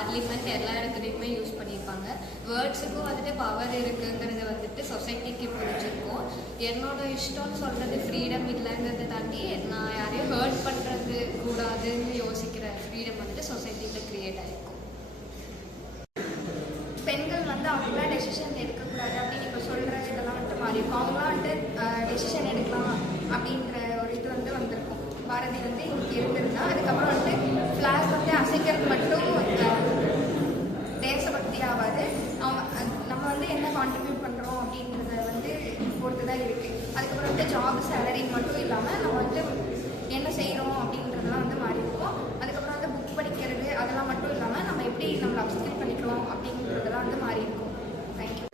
Parliament எல்லா இடத்துலையுமே use பண்ணியிருப்பாங்க வேர்ட்ஸுக்கும் வந்துட்டு பவர் இருக்குங்கிறது வந்துட்டு சொசைட்டிக்கு பிடிச்சிருக்கோம் என்னோட இஷ்டம்னு சொல்கிறது ஃப்ரீடம் இல்லைங்கிறத தாண்டி நான் யாரையும் ஹேர்ட் பண்ணுறது கூடாதுன்னு யோசிக்கிற ஃப்ரீடம் வந்துட்டு சொசைட்டியில் க்ரியேட் ஆகிருக்கும் பெண்கள் வந்து அவங்களாம் டெசிஷன் எடுக்கக்கூடாது அப்படின்னு இப்போ சொல்கிற இதெல்லாம் வந்துட்டு மாறி இருக்கும் அவங்களாம் வந்துட்டு டெசிஷன் எடுக்கலாம் அப்படின்ற ஒரு இது வந்து வந்திருக்கும். பாரதி வந்து இங்கே இருந்திருந்தா அதுக்கப்புறம் ஜாப் சேலரி மட்டும் இல்லாமல் நம்ம வந்து என்ன செய்கிறோம் அப்படின்றதெல்லாம் வந்து மாறி இருக்கும் அதுக்கப்புறம் வந்து புக் படிக்கிறது அதெல்லாம் மட்டும் இல்லாமல் நம்ம எப்படி நம்மளை அப்ஸ்கில் பண்ணிக்கிறோம் அப்படின்றதெல்லாம் வந்து மாறி இருக்கும் தேங்க்யூ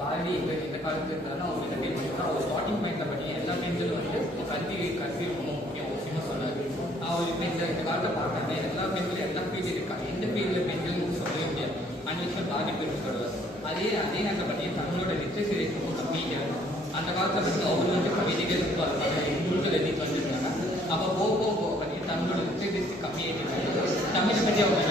பாரதி இப்போ இந்த காலத்துக்கு இருந்தாலும் அவங்க என்ன பேர் பண்ணுவோம்னா ஒரு ஸ்டார்டிங் பாயிண்ட்ல பண்ணி எல்லா பெண்களும் வந்து கல்வி கல்வி ரொம்ப முக்கியம். முக்கியமாக சொன்னாங்க அவர் இப்போ இந்த இந்த காலத்தில் பார்க்காம எல்லா பெண்களும் எல்லா பீரியட் இருக்கா? எந்த பீரியட்ல பெண்கள் சொல்லவே முடியாது. அன்னைக்கு பாரதி பேர் சொல்லுவார் அதே அதே நாங்கள் அந்த காலத்தில் வந்து அவங்க வந்து கவிதைகள் நூல்கள் எழுதி வந்திருக்காங்க. அப்போ போக போக பண்ணி தமிழோட லிட்ரேச்சர்ஸ் கம்மியாகிட்டு தமிழை பற்றி அவங்க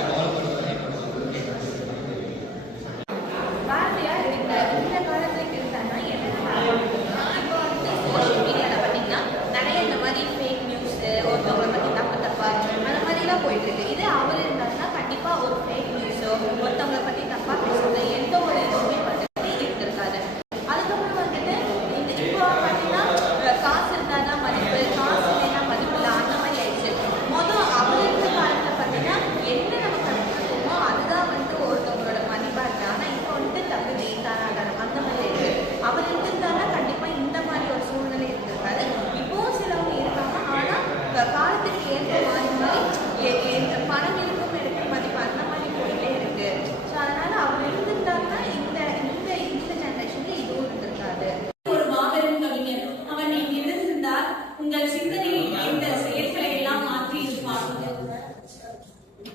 உங்கள் சிந்தனையில் இந்த செயல்களை எல்லாம் மாற்றி இருப்பார்கள்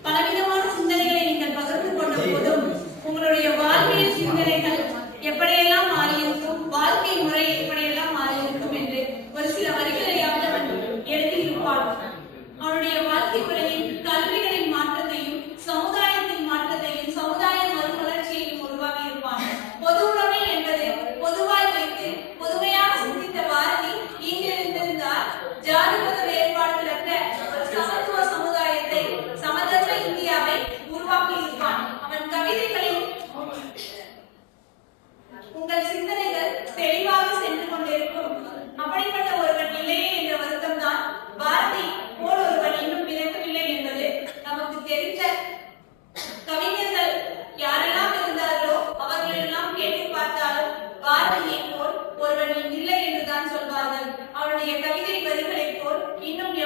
பலவித அவருடைய கவிதை வரிகளைப் போல் இன்னும்